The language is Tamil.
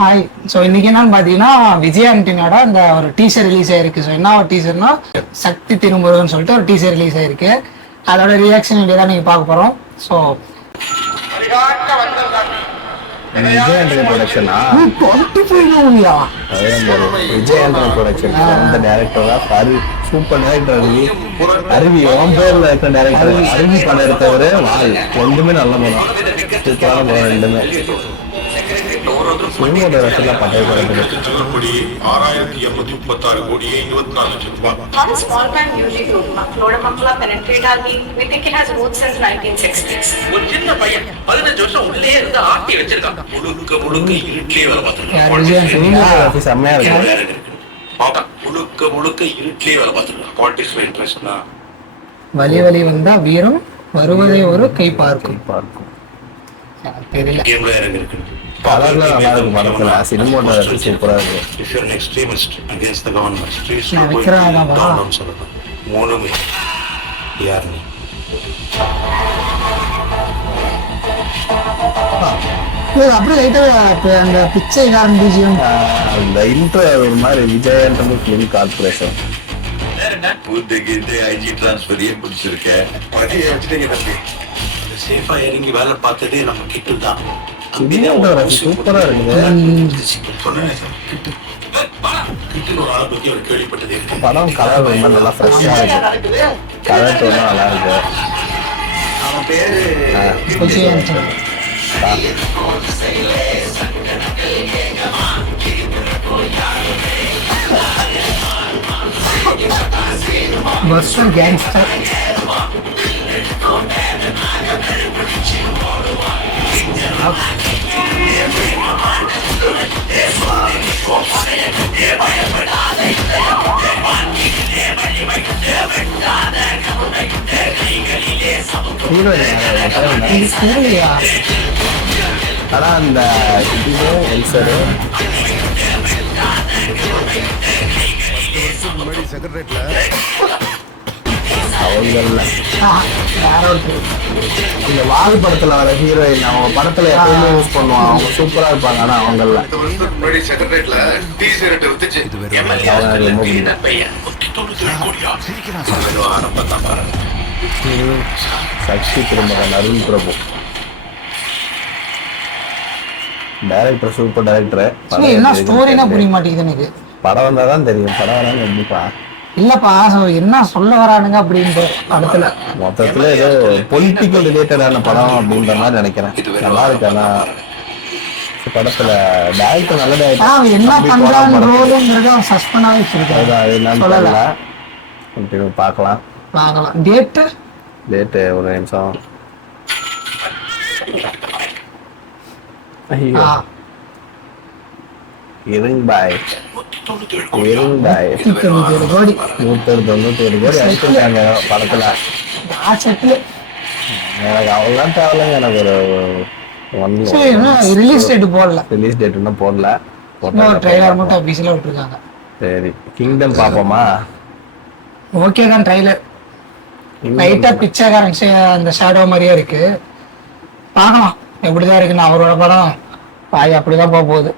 ஹாய். ஸோ இன்னைக்கு என்னன்னு பார்த்தீங்கன்னா விஜய் ஆண்டனியோட இந்த ஒரு டீசர் ரிலீஸ் ஆயிருக்கு. ஸோ என்ன ஒரு டீசர்னா சக்தி திரும்புறதுன்னு சொல்லிட்டு ஒரு டீசர் ரிலீஸ் ஆயிருக்கு. அதோட ரியாக்ஷன் வீடியோ தான் நீங்கள் பார்க்க போகிறோம். ஸோ விஜய் ஆண்டனி ப்ரொடக்ஷனா? 25 மூவியா? விஜய் ஆண்டனி ப்ரொடக்ஷன் அந்த டேரக்டரா? சூப்பர் டேரக்டர் அருவி உன் பேர்ல இருக்கிற டேரக்டர் அருவி படம் எடுத்தவரு வால் ரெண்டுமே நல்ல படம், சூப்பரான படம் ரெண்டுமே. சினிமோட ரசத்துல பட்டை படத்துக்கு 6,236 கோடியே 24 லட்சம் ரூபாய். Not a small time music group. Lodamangala penetrate army. We think it has roots since 1960s. ஒரு சின்ன பையன் 15 வருஷம் உள்ளே இருந்து ஆட்டி வச்சிருக்கான். முழுக்க இருட்டிலே வேலை பார்த்துருக்கான். சினிமோட ரசி செம்மையா இருக்கு. முழுக்க இருட்டிலே வேலை பார்த்துருக்கான். பாலிடிக்ஸ் இன்ட்ரெஸ்ட்னா வலி வலி வந்தா வீரம் வருவதே ஒரு கை பார்க்கும். தெரியல. கேம்ல இருக்கு. கலர்ல நல்லா இருக்கு படத்துல. சினிமோட ரசி சூப்பரா இருக்கு. If you're an extremist against the government, streets விக்ராதாவா? சொல்லணும். மூணுமே யார் நீ? அப்படியே லைட்டா அந்த பிச்சைக்காரன் பிஜிஎம் அந்த இன்ட்ரோ ஒரு மாதிரி Vijay Antony film corporation. IG transfer ஏன் பிடிச்சிருக்கேன்? சேஃபா இறங்கி வேலை பார்த்ததே நம்ம கிட்ட தான். சினிமோட ரசி சூப்பரா இருக்குது. படம் கலர் ரொம்ப நல்லா ஃப்ரெஷ்ஷா இருக்கு. கலர் டோனும் நல்லா இருக்கு. விஜய் ஆண்டனி. பஸ்டர் கேங்ஸ்டர். ஆனா அந்த எல்சரு அவங்கள இந்த வால் படத்துல வர ஹீரோயின் அவங்க படத்துல எப்பவுமே யூஸ் பண்ணுவாங்க. அவங்க சூப்பரா இருப்பாங்க. ஆனா அவங்கள சக்தி திரும்புறேன் அருண் பிரபு டைரக்டர், சூப்பர் டைரக்டர். என்ன ஸ்டோரினா புரிய மாட்டேங்குது எனக்கு. படம் வந்தாதான் தெரியும். படம் வரான்னு எப்படிப்பா? இல்லப்பா என்ன சொல்ல வரானுங்க அப்படின்ற படத்துல மொத்தத்துல ஏதோ பொலிட்டிக்கல் ரிலேட்டடான படம் அப்படின்ற மாதிரி நினைக்கிறேன். நல்லா இருக்கு. ஆனா படத்துல டைரக்டர் நல்ல அவன் என்ன பண்றான் ரோலுங்கிறத அவன் சஸ்பெண்டாவே வச்சிருக்கான். என்னன்னு பார்க்கலாம். டேட்டு ஒரு நிமிஷம். ஐயோ இருங்க பாய். 197 கோடி 197 கோடி அடிச்சிருக்காங்க படத்துல. எனக்கு அவ்வளோதான் தேவையில்லைங்க. எனக்கு ஒரு ரிலீஸ் டேட் போடல. ரிலீஸ் டேட் இன்னும் போடல. ட்ரைலர் மட்டும் ஆபீஸ்ல விட்டுருக்காங்க. சரி, கிங்டம் பாப்போமா? ஓகே தான். ட்ரைலர் லைட்டா பிச்சைக்காரன் அந்த ஷேடோ மாதிரியே இருக்கு. பார்க்கலாம் எப்படிதான் இருக்குன்னு. அவரோட படம் அப்படிதான் போக போகுது.